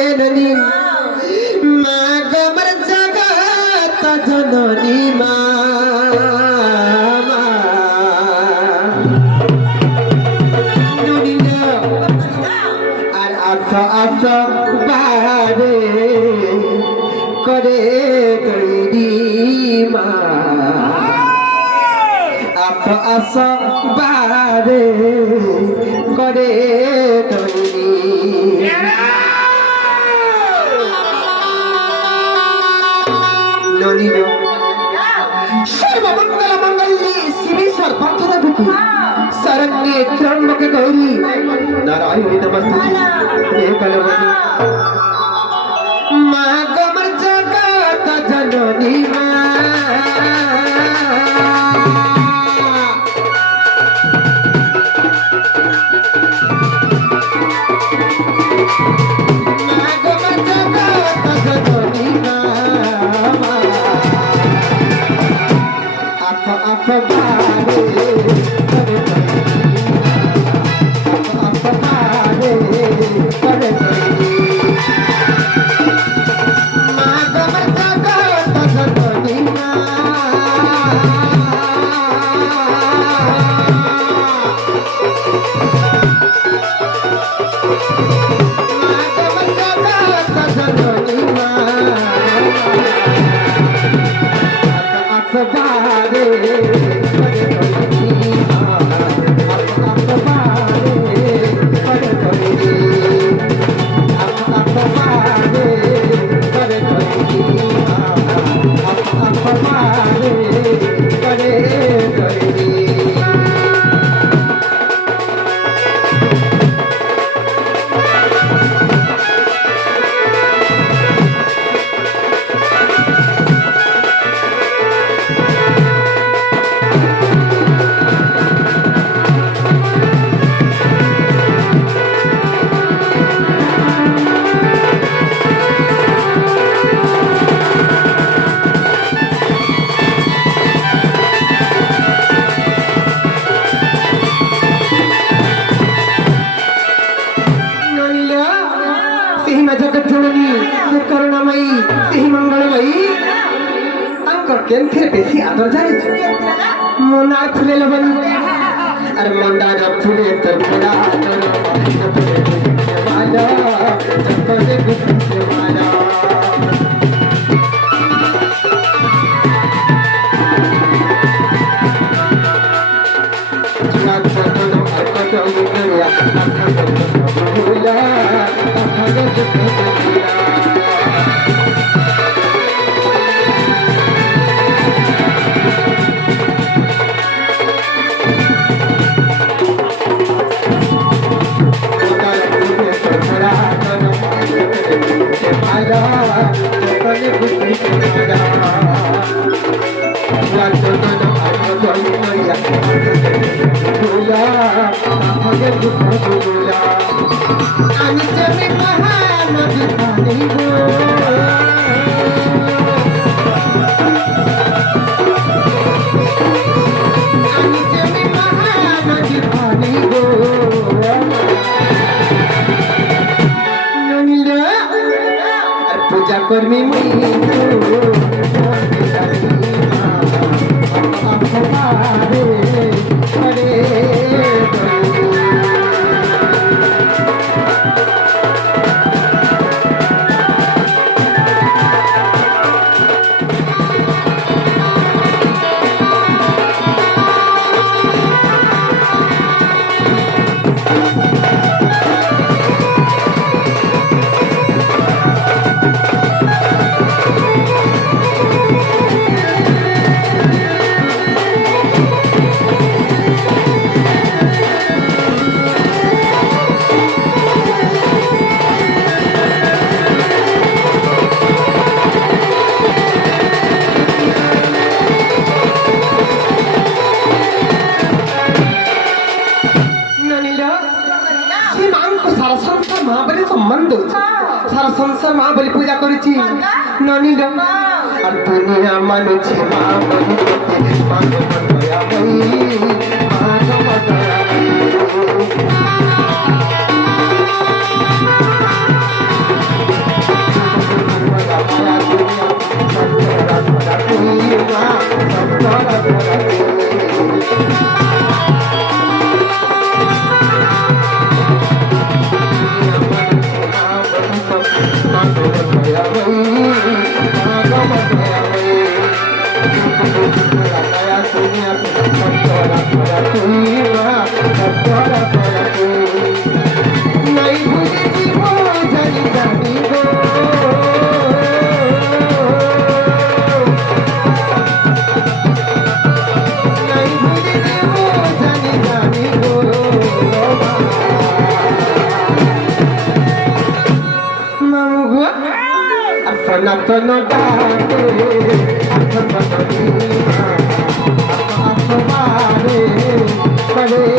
এননি মা গমর জগত জননী মা আর আশা বারে করে তৈরি মা আশা বারে করে তৈরি ননিন সর্বমঙ্গল মঙ্গলে শিবে সর্বার্থদায়িনী শরণ্যে ত্র্যম্বকে গৌরী নারায়ণী নমস্তুতে হে কলবতী মা গমর জগত জননী মা जगत जननी करुणामयी सही मंगलमयी केंथे बेसी आदर जाने मोना फुले लबन अरे मंदार फुले तर फुला माला जगत गुप्त माला जगत जगत अर्कत उगरिया फुला पूजा कर्मी सारा संसार माँ बलि पूजा करी ननी और दुनिया मानुछे माँ बलि माँ সনাতন ডাকে তোমারে করে